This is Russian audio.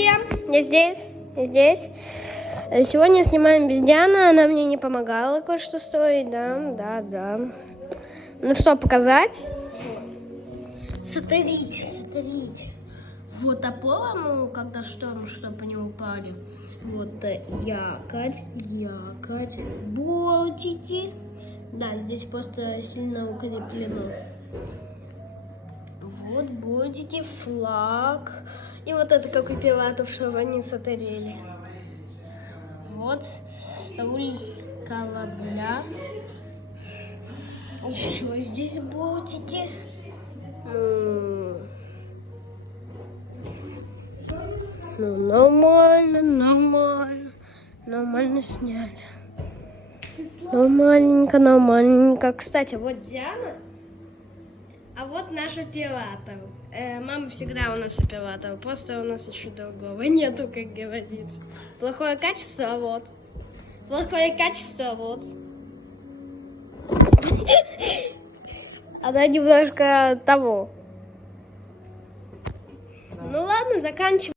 всем, я здесь. Сегодня снимаем без Дианы, она мне не помогала кое-что строить, да. Ну что, показать? Вот. Смотрите. Вот опора, когда шторм, чтобы не упали. Вот якорь, бортики. Да, здесь просто сильно укреплено. Вот бортики, флаг. И вот это как у пилатов, чтобы они сотарели. Вот руль корабля. Еще здесь бортики. Ну, нормально сняли. Нормальненько. Кстати, вот Диана, а вот наша пилата. Мама всегда у нас пилата, просто у нас еще другого нету, как говорится. Плохое качество, вот. Она немножко того. Ну ладно, заканчиваем.